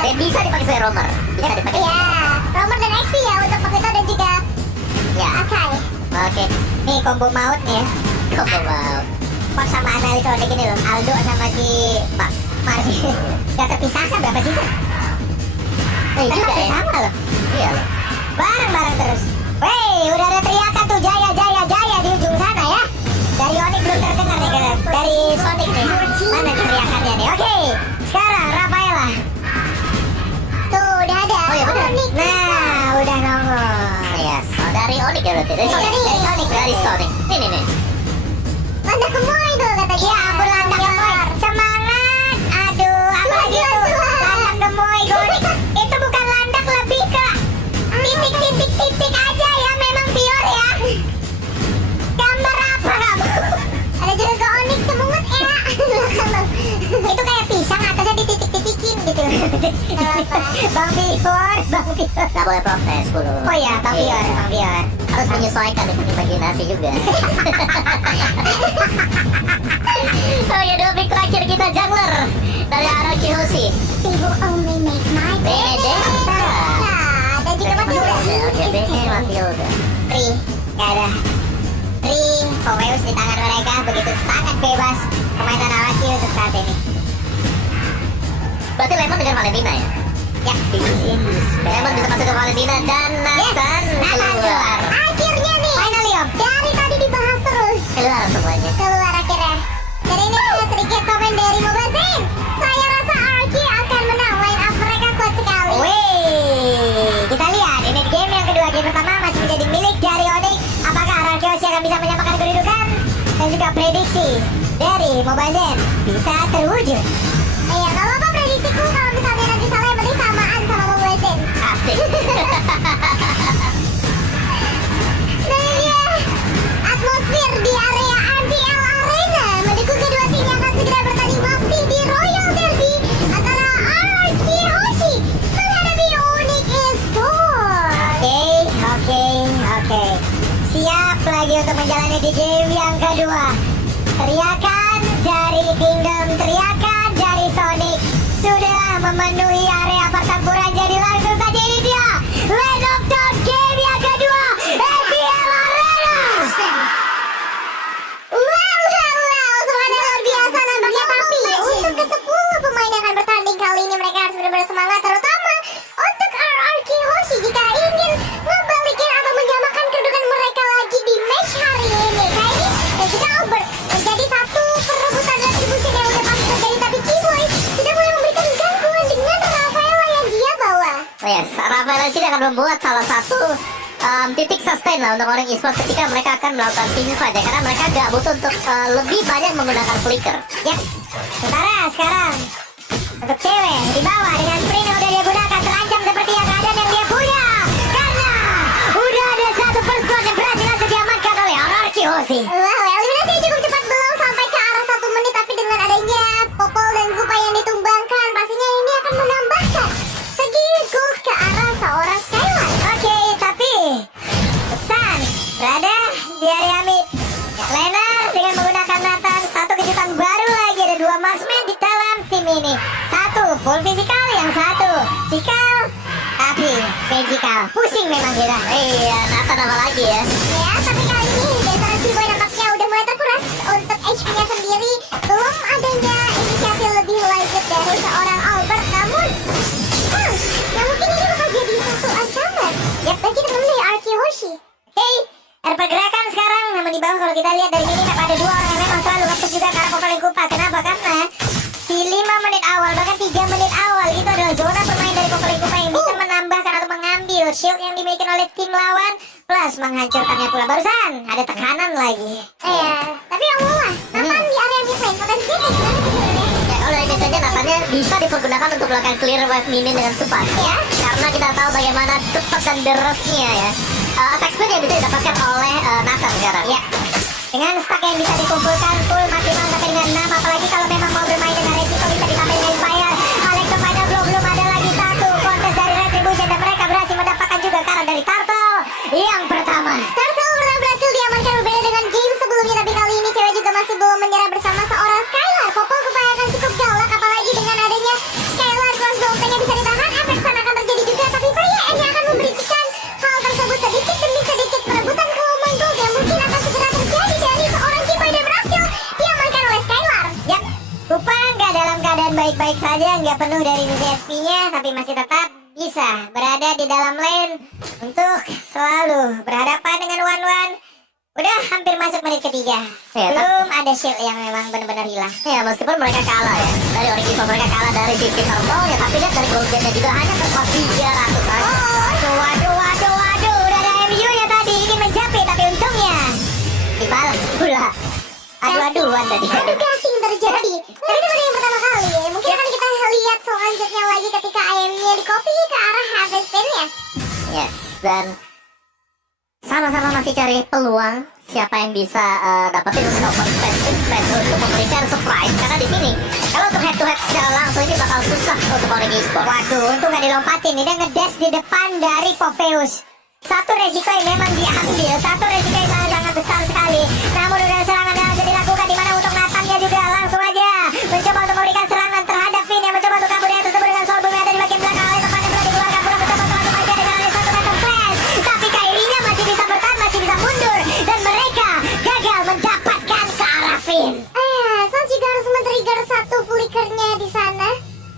Dan bisa dipakai sebagai roamer. Bisa dipakai. Iya, roamer dan XP ya untuk Magneto dan juga Ya. Akai. Oke. Nih combo maut nih ya. Combo maut. Pas sama analis Sonic ini loh. Aldo sama si Mas. Masih gak terpisahkan berapa season? Iya juga ya. Sama loh. Iya loh. Bareng-bareng terus. Wey, udah ada teriakan tuh Jaya Jaya Jaya di ujung sana ya. Dari Onyx belum terdengar nih kan? Dari Sonic nih. Mana teriakannya nih? Oke. Sekarang Rafaela. Tuh udah ada. Oh iya benar. Onyx. Nah, udah nongol. Yes. Oh, dari Onyx ya berarti. Dari Sonic. Dari Sonic. Nih. Landa Kemoy tuh katanya. Iya, ampun Landa Gemoy. Semangat. Aduh, apa lagi tuh? Landa Gemoy. Itu bukan landak, lebih ke titik aja ya. Memang pure ya. Gambar apa kamu? Ada juga ke Onyx semungut ya. Itu kayak pisang atasnya dititik-titikin gitu. Bang Pior. Gak boleh protes dulu. Oh iya, Bang Pior. Harus menyesuaikan dengan imajinasi juga. Oh ya, dua pick terakhir kita jungler dari Araki Hoshi. They will only make my Benedetta. Nah, dan juga Matilda. Oke, Matilda. Ri, gak ada. Ri, Poweus di tangan mereka begitu sangat bebas permainan Araki untuk saat ini. Berarti Lemon dengan Valentina ya? Ya, Lemon bisa masuk ke Valentina dan Nathan keluar. Akhirnya nih. Finally Om. Dari tadi dibahas terus. Keluar semuanya. Keluar akhirnya. Dan ini ada sedikit komen dari Mobile Zen. Saya rasa Archie akan menang. Line up mereka kuat sekali. Wih, kita lihat ini di game yang kedua. Game pertama masih menjadi milik dari Onyx. Apakah Araki Hoshi akan bisa menyamakan kedudukan? Dan juga prediksi dari Mobile Zen bisa terwujud. Iya, kalau apa prediksiku kalau misalnya nanti salah yang penting samaan sama Mobile Zen. Asik. Dan ini dia atmosfer di area MPL Arena mendukung kedua tim yang akan segera bertanding bakti di Royal Derby antara Archie Hoshi menghadapi Onyx Esports. Oke. Siap lagi untuk menjalani di game yang kedua. Teriakan dari Kingdom, teriakan dari Sonic sudah memenuhi area pertempuran. Jadi langsung saja ini dia Land of Dawn game yang kedua MPL Arena. Wow, semangat luar biasa nampaknya. Tapi untuk ke-10 pemain yang akan bertanding kali ini mereka harus benar-benar semangat, terutama untuk Archie Hoshi jika ingin membalikin atau menyamakan kedudukan mereka lagi di match hari ini. Kaini dan juga Albert menjadi satu perebutan retribution yang udah pasti terjadi, tapi Keyboy sudah mulai memberikan gangguan dengan Rafaela yang dia bawa. Yes, Rafaela sini akan membuat salah satu titik sustain lah untuk orang esports ketika mereka akan melakukan team fight ya, karena mereka gak butuh untuk lebih banyak menggunakan flicker. Yap. Sekarang untuk cewek di bawah dengan sprint yang udah dia gunakan terancam seperti yang keadaan yang dia punya, karena Udah ada satu first blood yang berhasil diamankan oleh Araki Hoshi. wow, eliminasi cukup cepat, belum sampai ke arah 1 menit, tapi dengan adanya Popol dan Gupa yang ditumbangkan, pastinya ini akan menambahkan segi gold ke arah seorang Skylar. Oke, tapi Sans berada di area mid. Lena dengan menggunakan Nathan, satu kejutan baru lagi, ada 2 marksman di dalam tim ini. Satu full physical, yang satu physical tapi magical. Pusing memang kita. Iya, Nathan apa lagi ya? Ya, tapi kali ini dasar Keyboy nampaknya udah mulai terkuras. Untuk HP-nya sendiri belum adanya indikasi lebih lanjut dari seorang Albert, namun yang mungkin ini bakal jadi satu ancaman. Yap, dan kita mengenai Archie Hoshi. Oke, ada pergerakan sekarang. Namun di bawah kalau kita lihat dari mini map ada 2 orang yang memang selalu nge-push juga ke arah Popol dan Kupa. Kenapa? Karena di 5 menit awal, bahkan 3 menit awal itu adalah zona bermain dari Popol dan Kupa yang bisa menambahkan atau mengambil shield yang dimiliki oleh tim lawan, plus menghancurkannya pula. Barusan ada tekanan lagi. Iya, tapi yang mulai Nathan di area mid lane potensinya kayak gimana sih sebenarnya? Ya, oleh biasanya Nathannya bisa dipergunakan untuk melakukan clear wave minion dengan cepat ya, karena kita tahu bagaimana cepat dan derasnya ya attack speed yang bisa didapatkan oleh Nathan sekarang ya. Dengan stack yang bisa dikumpulkan full maksimal sampai dengan 6, apalagi kalau memang mau bermain dengan resiko bisa ditambah dengan fire. Alex Final belum ada lagi satu kontes dari Retribution dan mereka berhasil mendapatkan juga karena dari Turtle yang pertama. Turtle berhasil diamankan baik-baik saja, nggak penuh dari sisi SP-nya, tapi masih tetap bisa berada di dalam lane untuk selalu berhadapan dengan one-one. Udah hampir masuk menit ketiga. Ya, Belum ada shield yang memang benar-benar hilang. Ya, meskipun mereka kalah ya dari Onyx Esports, mereka kalah dari sisi turtle ya, tapi lihat dari gold gate-nya juga hanya terpaut 300 aja. Waduh, udah ada MU-nya tadi ingin menjapit, tapi untungnya dibalas pula. Aduh-aduan tadi. Aduh, gasing terjadi. Tapi itu baru yang pertama kali ya. Mungkin akan kita lihat selanjutnya lagi ketika IMU-nya di copy ke arah Harvest-nya. Yes, dan sama-sama masih cari peluang siapa yang bisa dapetin open space untuk memberikan surprise, karena di sini kalau untuk head to head secara langsung ini bakal susah untuk Onyx Esports. Waduh, untung gak dilompatin. Dia ngedash di depan dari Popeyus. Satu resiko yang memang diambil, satu resiko yang sangat besar sekali. Namun udah serangan yang bisa dilakukan, dimana untuk Nathannya juga langsung aja mencoba untuk memberikan serangan terhadap Finn yang mencoba untuk kabur dari tersebut dengan soul boom yang ada di bagian belakang. Oleh temannya sudah dikeluarkan, pula mencoba untuk langsung aja dengan oleh satu meter flash. Tapi Kyrie-nya masih bisa bertahan, masih bisa mundur, dan mereka gagal mendapatkan ke arah Finn. Sans juga harus men-trigger satu flickernya di sana.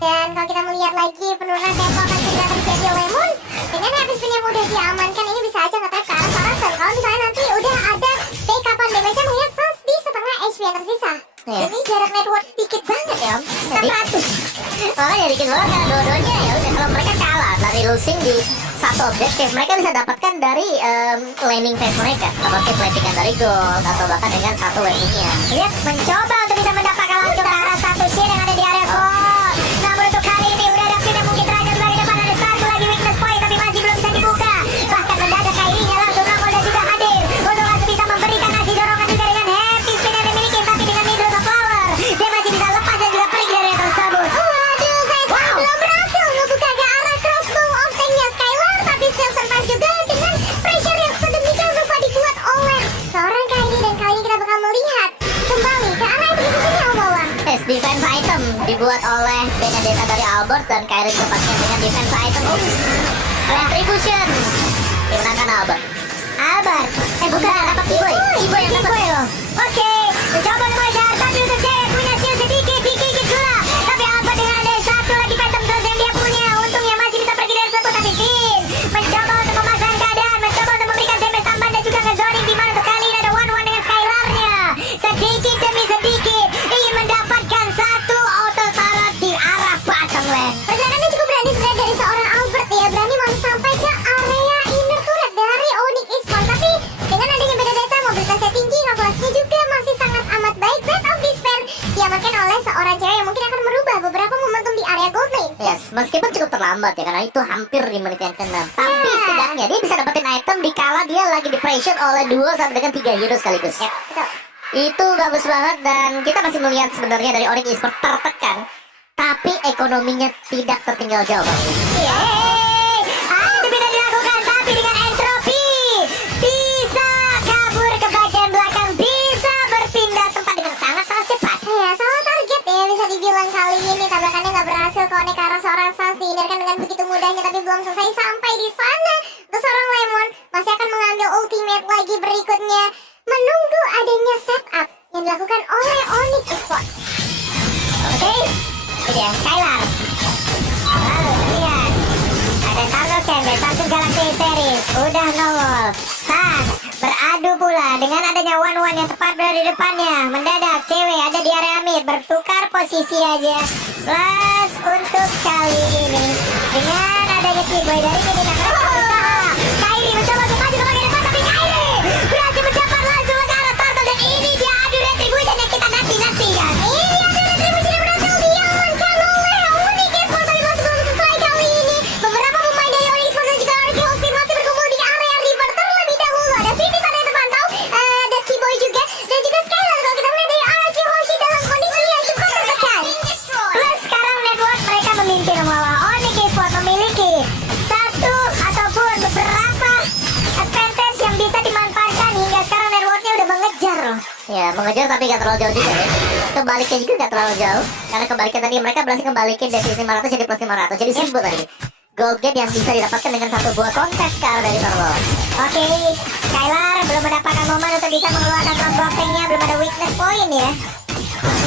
Dan kalau kita melihat lagi penurunan tempo akan segera terjadi Lemon. Dengan Harvest yang udah diamankan, ini bisa aja nge-trap ke arah Sarasen. Kalau misalnya nanti udah ada take-upan damage-nya, melihat Sans di setengah HP yang tersisa. Iya. Ini jarak network dikit banget ya Om. 600. Makanya dikit banget karena dua-duanya ya udah, kalau mereka kalah dari losing di satu objektif, mereka bisa dapatkan dari laning phase mereka, seperti plantingan dari gold atau bahkan dengan satu wave-nya. Lihat mencoba untuk bisa mendapatkan langsung ke arah satu shield yang ada di area gold. Namun untuk kali ini udah ada Finn yang mungkin terakhir dari depan, ada satu lagi weakness point tapi masih belum bisa dibuka. Bahkan mendadak Kyrie-nya langsung nongol dan juga hadir untuk langsung bisa memberikan ngasih dorongan juga dengan happy spin yang dimiliki, tapi dengan middle of flower dia masih bisa lepas dan juga pergi dari tersebut. Waduh, saya belum berhasil ngebuka ke arah crossbow of tank-nya Skylar, tapi still survive juga dengan pressure yang sedemikian rupa dibuat oleh seorang Kyrie. Dan kali ini kita bakal melihat kembali ke arah execution-nya Om Wawan. Yes, defense item dibuat oleh Benedetta dari Albert dan Kyrie tepatnya dengan defense item. Retribution dimenangkan Albert. Albert, bukan dapat Kiboy. Kiboy yang dapat. Loh. Oke, mencoba untuk mengejar, tapi untuk Jaya punya shield sedikit, dikikit pula. Tapi Albert dengan ada satu lagi phantom source yang dia punya, untungnya masih bisa pergi dari tersebut. Tapi Finn mencoba untuk memasang keadaan, mencoba untuk memberikan damage tambahan dan juga nge-zoning, di mana untuk kali ini ada one-one dengan Skylar-nya. Sedikit demi sedikit ingin mendapatkan satu auto turret di arah bottom lane. Perjalanannya cukup berani sebenarnya dari seorang Albert ya, berani mau sampai ke area inner turret dari Onyx Esports. Tapi dengan adanya Benedetta, mobilitasnya tinggi, kalkulasinya juga masih sangat amat baik. Breath of Despair diamankan oleh seorang cewek yang mungkin akan merubah beberapa momentum di area gold lane. Yes, meskipun cukup terlambat ya, karena itu hampir di menit yang ke-6. Tapi setidaknya dia bisa dapetin item dikala dia lagi di pressure oleh 2 sampai dengan 3 hero sekaligus. Betul. Itu bagus banget, dan kita masih melihat sebenarnya dari Onyx Esports tertekan, tapi ekonominya tidak tertinggal jauh. Yeay, itu bisa dilakukan, tapi dengan entropi bisa kabur ke bagian belakang, bisa berpindah tempat dengan sangat-sangat cepat. Ya, salah target ya bisa dibilang kali ini. Tabrakannya nggak berhasil connect ke arah seorang Sans, dihindarkan dengan begitu mudahnya. Tapi belum selesai sampai di sana, untuk seorang Lemon masih akan mengambil ultimate lagi berikutnya, menunggu adanya setup yang dilakukan oleh Onyx Esports. Oke, ini dia Skylar. Lalu lihat, ada Turtle Chamber, Samsung Galaxy Series udah nongol. Sans beradu pula dengan adanya one-one yang tepat berada di depannya. Mendadak cewek ada di area mid, bertukar posisi aja. Plus untuk kali ini dengan adanya Kiboy dari mid, Kyrie mencoba untuk maju ke bagian depan, tapi Kyrie berhasil mendapat langsung ke arah Turtle, dan ini dia adu retribution yang kita nanti-nantikan. Ini ada retribusi yang berhasil diamankan oleh Onyx Esports, tapi masih belum selesai kali ini. Beberapa pemain dari Onyx Esports dan juga Arky Hoshi masih berkumpul di area river terlebih dahulu. Ada Vivi sana yang terpantau, ada Kiboy juga, dan juga Skylar. Kalau kita melihat dari Arky Hoshi dalam kondisi yang cukup tertekan. Plus sekarang network mereka memimpin bahwa Onyx Esports memiliki satu ataupun beberapa advantage yang bisa dimanfaatkan hingga sekarang networknya udah mengejar loh. Ya, mengejar tapi gak terlalu jauh juga ya. Kebaliknya juga gak terlalu jauh, karena kebaliknya tadi mereka berhasil kembalikan defisit 500 jadi plus 500, jadi 1000 tadi. Gold gate yang bisa didapatkan dengan satu buah kontes ke arah dari Turtle. Oke, Skylar belum mendapatkan momen untuk bisa mengeluarkan combo tank-nya, belum ada weakness point ya.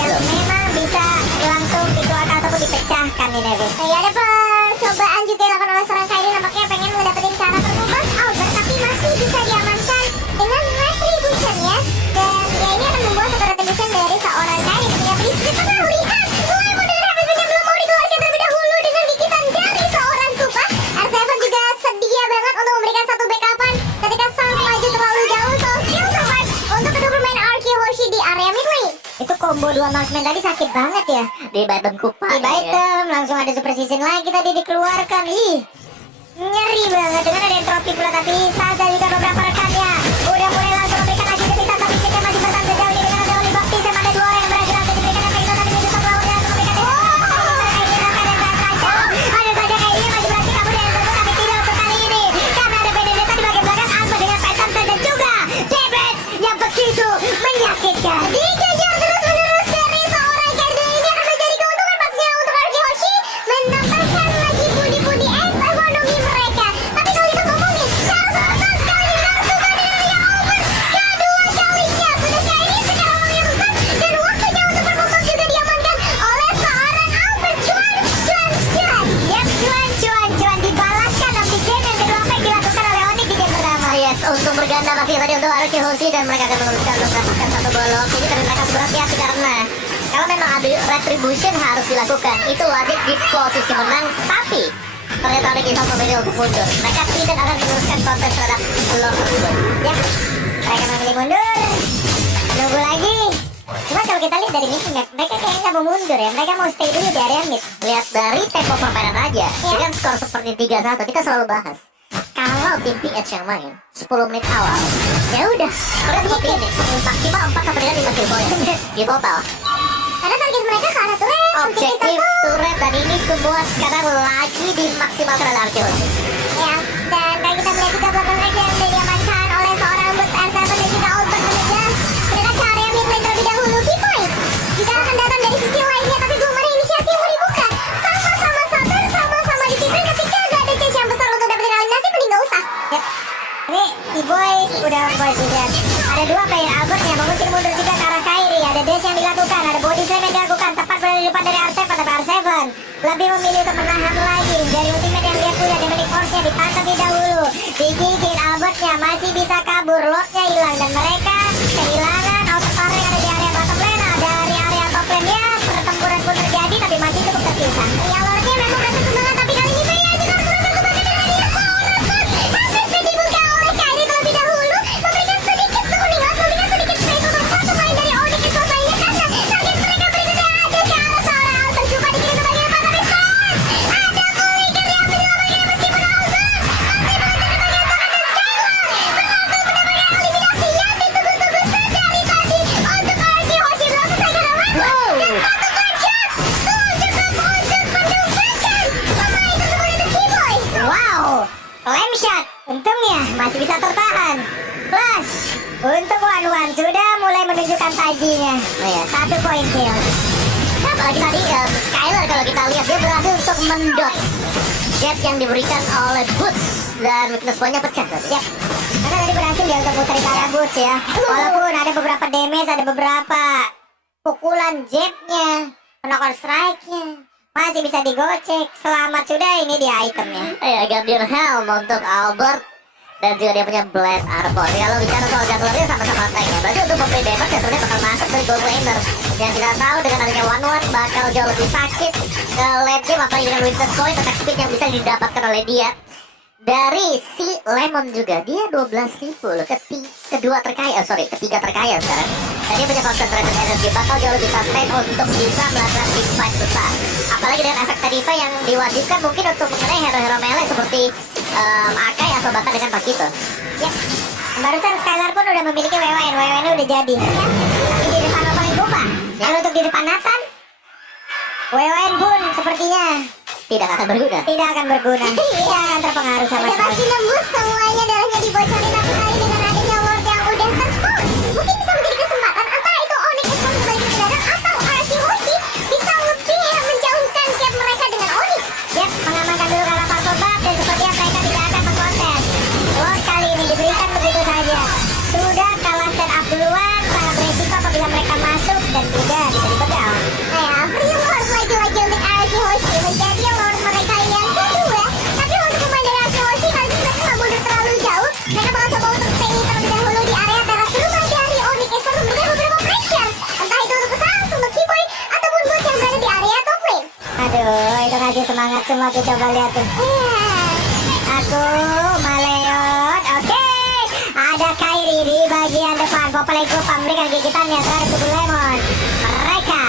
yang memang bisa langsung dikeluarkan ataupun dipecahkan nih David. Nah, ya ada percobaan juga dilakukan oleh seorang Kairi, nampaknya pengen ngedapetin cara termubah Albert, tapi masih bisa diamankan dengan retribution ya. Dan ya ini akan membuat satu retribution dari seorang Kairi ketika Blitz di tengah. Lihat, Lemon dan Rabbitnya belum mau dikeluarkan terlebih dahulu dengan gigitan dari seorang Kupa. R7 juga sedia banget untuk memberikan satu backupan ketika sang maju terlalu jauh. So still survive untuk kedua pemain Arky Hoshi di area mid lane. Itu combo 2 marksman tadi sakit banget ya. Di item Kupa. Di item langsung ada super season lagi tadi dikeluarkan. Ih, nyeri banget. Dengan ada entropy pula, tapi Saza juga beberapa rekannya udah mulai langsung memberikan lagi kepitan, tapi kita masih bertahan sejauh ini dengan ada Oli Baptiste yang ada 2 orang yang berhasil langsung diberikan efek itu, tapi itu satu lawannya langsung memberikan ada saja kayak ini masih berhasil kabur dari tersebut, tapi tidak untuk kali ini karena ada Benedetta di bagian belakang Alpha dengan Phantom dan juga David yang begitu menyakitkan. Dikejar terus-menerus dari seorang Kairi, dan ini akan menjadi keuntungan pastinya untuk Arky Hoshi menambahkan lagi pundi-pundi ekonomi mereka. Tapi kalau kita ngomongin Charles Sultan sekali ini langsung ada yang open kedua kalinya. Benarkah ini sekarang waktu yang tepat dan waktunya untuk berfokus juga diamankan oleh seorang Albert. Yap, cuan dibalaskan di game yang kedua apa yang dilakukan oleh Onyx di game pertama. Yes, untung berganda masih tadi untuk Arky Hoshi dan mereka akan meneruskan untuk mendapatkan satu bolong. Jadi tapi mereka harus berhati-hati karena kalau memang ada retribution harus dilakukan, itu wajib di posisi menang. Tapi ternyata ada kisah memilih untuk mundur. Mereka tidak akan meneruskan konten terhadap Lord tersebut. Ya, mereka memilih mundur. Nunggu lagi. Cuma kalau kita lihat dari mid, mereka kayaknya nggak mau mundur ya. Mereka mau stay dulu di area mid. Lihat dari tempo permainan aja, dengan skor seperti 3-1, kita selalu bahas. Kalau tim PH yang main 10 menit awal, ya udah, mereka seperti ini, maksimal 4 sampai dengan 5 kill point di total. Karena target mereka ke arah turret. Objektif turret dan ini semua sekarang lagi dimaksimalkan oleh Arky Hoshi. Ya, dan kalau kita melihat juga belakang mereka yang sudah diamankan oleh seorang Boots R7 dan juga Albert mengejar mereka ke area mid lane terlebih dahulu. Key point juga akan datang dari sisi lainnya, tapi belum ada inisiasi yang mau dibuka. Sama-sama sabar, sama-sama disiplin. Ketika gak ada chance yang besar untuk dapetin eliminasi, mending gak usah. Ya, ini T-Boy udah voice juga. Ada 2 player Albert yang mungkin mundur juga ke arah Kairi. Ada dash yang dilakukan, ada body slam yang dilakukan. Tepat berada di depan dari R7, tapi R7 lebih memilih untuk menahan lagi. Dari ultimate yang dia punya, Demonic Force-nya ditangkap lebih dahulu. Digigit Albertnya, masih bisa kabur. Lordnya hilang dan mereka kehilangan auto power yang ada di area bottom lane. Dari area top lane-nya pertempuran pun terjadi, tapi masih cukup terpisah. Ya, Lordnya memang berhasil semangat, tapi kali ini Freya juga harus berusaha kembali dengan dia. Power shot hampir dibuka oleh Kairi terlebih dahulu, memberikan sedikit kekuningan, memberikan sedikit space untuk satu poin dari Onyx yang selesainya, karena target mereka berikutnya ada ke arah seorang Albert. Juga dikirim sebagai apa, tapi stun ada Flicker yang menyelamatkan meskipun Albert masih mengejar di bagian tengah, dan Skylar berhasil mendapatkan eliminasi yang ditunggu-tunggu sedari tadi untuk Arky Hoshi. Belum selesai karena Rainbow dan satu gunshot cukup untuk menumbangkan pemain tersebut itu T-Boy. Wow, lem shot. Untungnya masih bisa tertahan. Plus, untuk Wan sudah mulai menunjukkan tajinya. Oh ya, 1 poin kill. nah, apalagi tadi Skylar kalau kita lihat dia berhasil untuk mendot jet yang diberikan oleh Boots dan weakness point-nya pecah tadi. Yap. Karena tadi berhasil dia untuk muter ke arah boots ya. Walaupun ada beberapa damage, ada beberapa pukulan jabnya, knock strike-nya, masih bisa digocek. Selamat sudah ini di itemnya. Ya, Guardian Helm untuk Albert dan juga dia punya Blade Armor. Kalau bicara soal junglernya sama-sama tanknya, berarti untuk pembeli damage ya sebenarnya bakal masuk dari gold laner. Yang kita tahu dengan adanya one bakal jauh lebih sakit ke late game, apalagi dengan weakness point attack speed yang bisa didapatkan oleh dia. Dari si Lemon juga, dia 12.000 loh, ketiga terkaya sekarang. Dan dia punya concentrated energy, bakal jauh lebih sustain untuk bisa melakukan big fight besar. Apalagi dengan efek Tarifa yang diwajibkan mungkin untuk mengenai hero-hero melee seperti Akai atau bahkan dengan Pakito. Yap. Barusan Skylar pun udah memiliki WWN udah jadi. Tapi di depan Opal Kupa. Kalau untuk di depan Nathan, WWN pun sepertinya Tidak akan berguna. tidak akan berguna. Tidak akan terpengaruh sama Udah sekali. pasti nembus semuanya, darahnya dibocorin, tapi kali dengan adanya Lord yang udah terspawn, mungkin bisa menjadi kesempatan antara itu Onyx Expo kembali ke kendaraan atau Arky Hoshi bisa lebih menjauhkan gap mereka dengan Onyx. Yap, mengamankan dulu karena Parkour Bab dan sepertinya mereka tidak akan mengkontes. Lord kali ini diberikan begitu saja. Sudah kalah stand up duluan, sangat beresiko apabila mereka masuk dan tidak bisa dipegang. semangat semua tuh, coba lihat tuh. Aku Maleon, oke. Ada Kairi di bagian depan. Popelego memberikan gigitannya terhadap tubuh Lemon. Mereka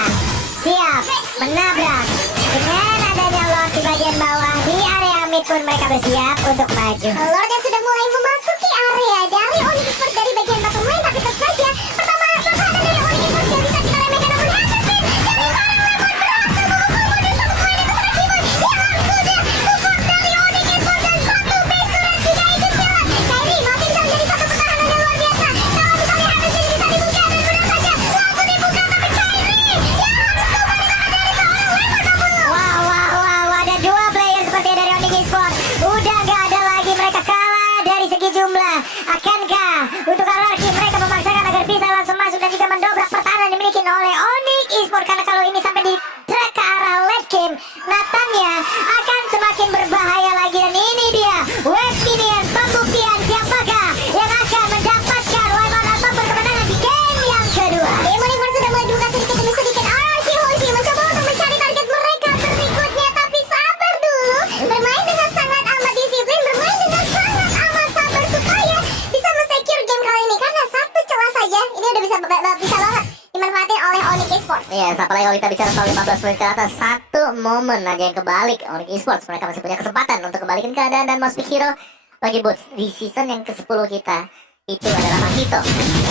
siap menabrak. Dengan adanya Lord di bagian bawah, di area mid pun mereka bersiap untuk maju. Lord yang sudah mulai memasuki area dari Onyx Esports dari bagian bottom lane, tapi tetap saja pertama pertahanan dari Onyx Esports yang bisa kita remehkan, namun Assassin dari seorang Lemon berhasil memukul modus satu poin itu pada Kimon yang sudah support dari Onyx Esports dan satu base surat tidak ikut jalan. Kairi masih bisa menjadi satu pertahanan yang luar biasa. Kalau misalnya Assassin bisa dibuka dan mudah saja langsung dibuka, tapi Kairi yang harus kembali dari seorang Lemon Babulu. Wow, ada dua player seperti dari Onyx Esports. Udah gak ada lagi, mereka kalah dari segi jumlah. Akankah untuk Ararki mereka memaksakan agar bisa langsung masuk dan juga mendobrak pertahanan yang dimiliki oleh Onyx Esports? Karena kalau ini sampai di track ke arah late game, Nathannya akan semakin berbahaya lagi. Dan ini dia Westinian, pembuktian siapakah yang akan mendapatkan Lemon ataupun kemenangan di game yang kedua. Demon Esports sudah mulai dibuka sedikit demi sedikit. Ararki Hoshi mencoba untuk mencari target mereka berikutnya, tapi sabar dulu. Bermain dengan sangat amat disiplin, bermain dengan sangat amat sabar supaya bisa men-secure game kali ini. Karena satu celah saja ini udah bisa banget dimanfaatin oleh Onyx Esports. Iya, apalagi kalau kita bicara soal 15 poin ke atas, satu momen aja yang kebalik Onyx Esports, mereka masih punya kesempatan untuk kembalikan keadaan. Dan Most Pick Hero bagi Boots di season yang ke-10 kita itu adalah Mahito,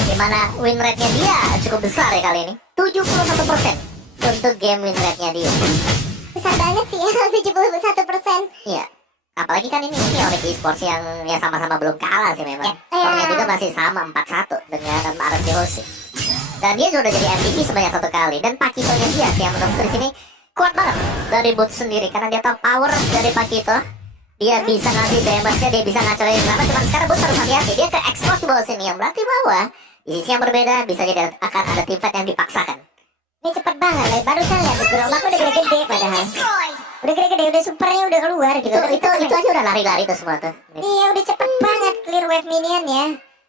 dimana win rate-nya dia cukup besar ya kali ini, 71% untuk game win rate-nya dia. Besar banget sih ya, 71%. Iya, apalagi kan ini Onyx Esports yang ya sama-sama belum kalah sih memang. Skornya juga masih sama 4-1 dengan RRQ Hoshi. Dan dia sudah jadi MVP sebanyak 1 kali. Dan Pakitonya dia sih yang menurut di sini kuat banget dari Boots sendiri, karena dia tahu power dari Pakito. Dia bisa ngasih damage-nya, dia bisa ngacorin drama. Cuma sekarang Boots harus hati-hati, dia ke expose di bawah sini, yang berarti bahwa di sisi yang berbeda bisa jadi akan ada team fight yang dipaksakan. Ini cepet banget, barusan lihat gerobak udah gede-gede padahal. Udah gede-gede, udah supernya udah keluar gitu. Itu aja udah lari-lari tuh semua tuh. Iya, udah cepet banget clear wave minion ya.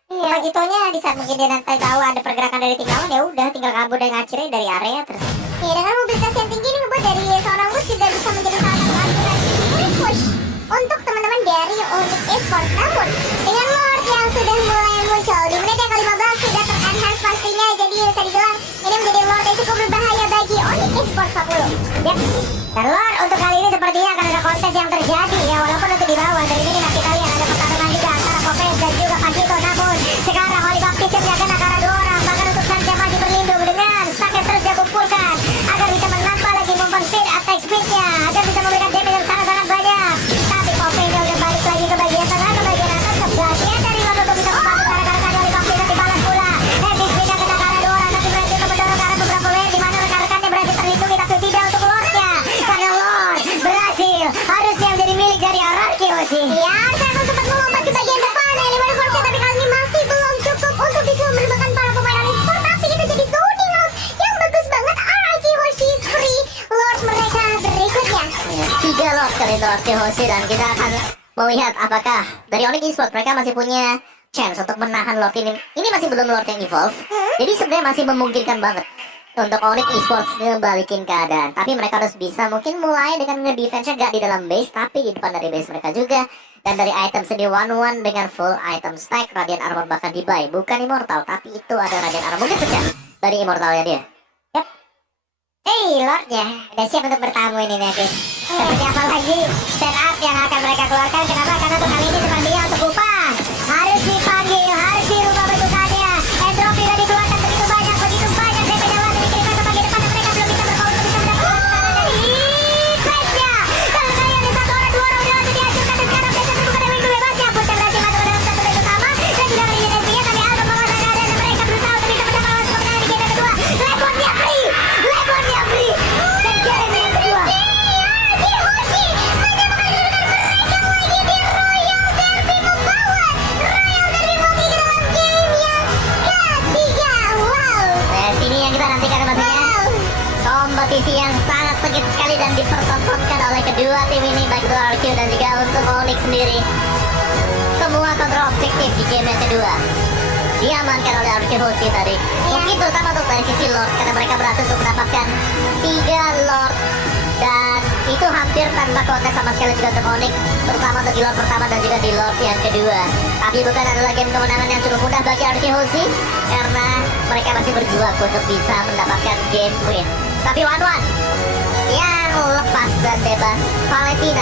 Iya, Pakitonya di saat mungkin dia nanti tahu ada pergerakan dari tim lawan, ya udah tinggal kabur dan ngacirin dari area terus. Ya, dengan mobilitas yang tinggi ini membuat dari seorang Boots juga bisa menjadi salah satu alternatif push untuk teman-teman dari Onyx Esports. Namun dengan Lord yang sudah mulai muncul di menit yang ke-15 sudah ter-enhance pastinya, jadi bisa dibilang ini menjadi Lord yang cukup berbahaya bagi Onyx Esports 40. Yap. Dan Lord untuk kali ini sepertinya akan ada kontes yang terjadi ya, walaupun untuk di bawah. Dari ini nanti kalian ada pertarungan juga antara Popes dan juga Pakito. Namun sekarang Holy Baptist yang akan antara dua orang, bahkan untuk Sancha masih berlindung dengan stack yang terus dia kumpulkan agar bisa menambah lagi movement speed, attack speednya, agar bisa memberikan damage yang sangat-sangat banyak. Tapi Popesnya udah balik lagi ke bagian tengah, ke bagian atas, ke bagian dari Lord untuk bisa membantu karena Holy Baptist nanti balas pula. Heavy speednya kena ke arah dua orang, tapi berhasil untuk mendorong ke arah beberapa lane, di mana rekan-rekannya berhasil terlindungi, tapi tidak untuk Lordnya. Karena Lord berhasil harusnya menjadi milik dari RRQ sih. Ya, saya akan sempat melompat ke bagian depan Demon Esports, tapi kali ini masih belum cukup untuk bisa menemukan para pemain Onyx Esports. Tapi itu jadi zoning out yang bagus banget. RRQ Hoshi free Lord mereka berikutnya. Ya, 3 Lord kali itu RRQ Hoshi, dan kita akan melihat apakah dari Onyx Esports mereka masih punya chance untuk menahan Lord ini. Ini masih belum Lord yang evolve, jadi sebenarnya masih memungkinkan banget untuk Onyx Esports ngebalikin keadaan. Tapi mereka harus bisa mungkin mulai dengan nge-defense-nya gak di dalam base, tapi di depan dari base mereka juga. Dan dari item sendiri 1-1 dengan full item stack, Radiant Armor bahkan di buy. Bukan Immortal, tapi itu ada Radiant Armor. Mungkin pecah dari Immortalnya dia. Hey, Lordnya udah siap untuk bertamu ini nih guys. Seperti apa lagi setup yang akan mereka keluarkan? Kenapa? Karena untuk kali ini sepertinya untuk upah harus dipanggil, harus dirubah bentukannya. Entropy udah dikeluarkan begitu banyak damage yang langsung dikirimkan ke bagian depan, dan mereka belum bisa berpaut untuk bisa mendapatkan serangan dari Flash-nya. Kalau kalian ada satu orang, dua orang udah langsung dihancurkan, dan sekarang Flash terbuka dari window bebasnya. Pun berhasil masuk ke dalam satu base utama, dan sudah merilis SP-nya, tapi Aldo menguasai keadaan, dan mereka berusaha untuk bisa mendapatkan langsung kemenangan di game yang kedua. Lemonnya free, dan game yang kedua. Hoshi menemukan kedudukan mereka lagi di Royal Derby, membawa Royal Derby Multi ke dalam game yang ketiga. Wow. Nah, sini yang kita nantikan maksudnya kompetisi yang sangat sengit sekali dan dipertontonkan oleh kedua tim ini, baik itu RRQ dan juga untuk Onyx sendiri. Semua kontrol objektif di game yang kedua diamankan oleh RRQ Hoshi tadi. Mungkin terutama untuk dari sisi Lord, karena mereka berhasil untuk mendapatkan 3 Lord dan itu hampir tanpa kontes sama sekali juga untuk Onyx, terutama untuk di Lord pertama dan juga di Lord yang kedua. Tapi bukan adalah game kemenangan yang cukup mudah bagi RQ Hoshi, karena mereka masih berjuang untuk bisa mendapatkan game win. Tapi Wanwan yang lepas dan bebas Valentina